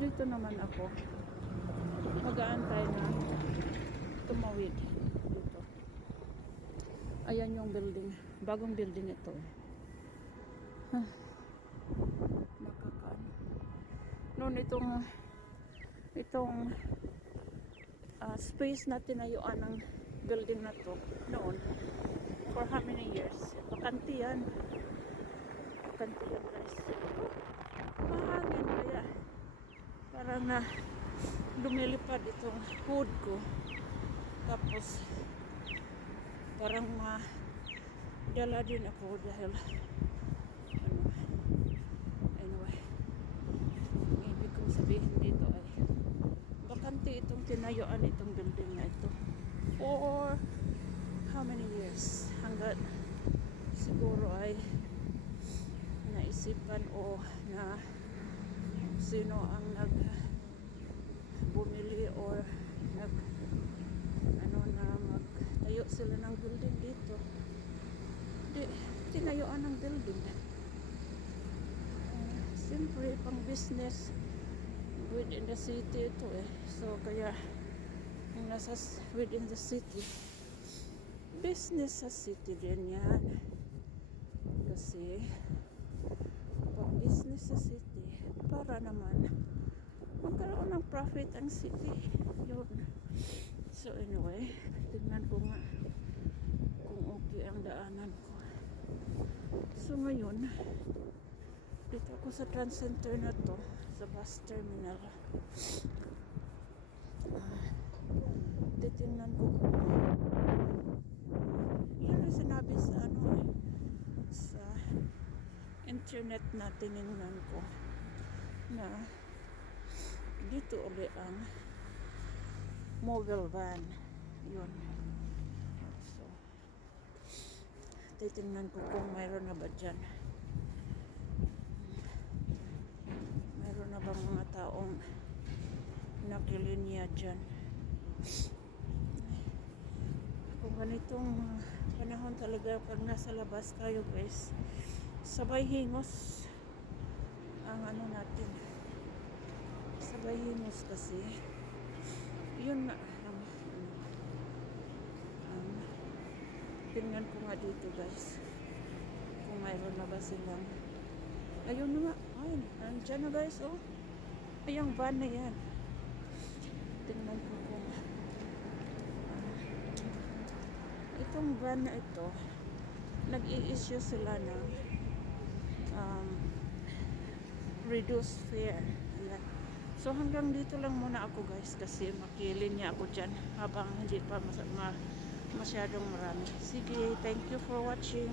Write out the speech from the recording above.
Dito naman ako mag-aantay na tumawid dito. Ayan yung building, bagong building ito. Nakakaan noon itong space na tinayuan ng building na to noon, for how many years, bakante yan guys. Mahangin kaya parang lumilipad itong hood ko, tapos parang dala din ako dahil anyway, ang ibig kong sabihin dito ay bakante itong tinayuan itong building na ito for how many years, hanggang siguro ay naisipan o na sino ang bumili or na magtayo sila ng building dito. Tinayuan ng building. Siyempre pang business within the city ito so kaya yung nasa within the city, business sa city din yan, kasi pag business sa city para naman magkaroon ng profit ang city yun. So anyway, tignan ko nga kung okay ang daanan ko. So ngayon dito ako sa Trans Center na to, sa bus terminal. Titingnan ko kung yan ang sinabi sa sa internet na tiningnan ko na dito ulit ang mobile van yun. So titingnan ko kung mayroon na ba dyan, mayroon na bang mga taong nakilinya dyan. Kung ganitong panahon talaga, pag nasa labas tayo guys, sabay hingos ang natin, sabay hingos kasi yun na tingnan ko nga dito guys kung mayroon na ba silang, ayun na nga, ay andyan na guys, ay yung van na yan. Tingnan ko kung itong van na ito, nag-i-issue sila ng reduced fare. Ayan. So hanggang dito lang muna ako guys, kasi makilinya ako dyan habang hindi pa masyadong marami. Sige, thank you for watching.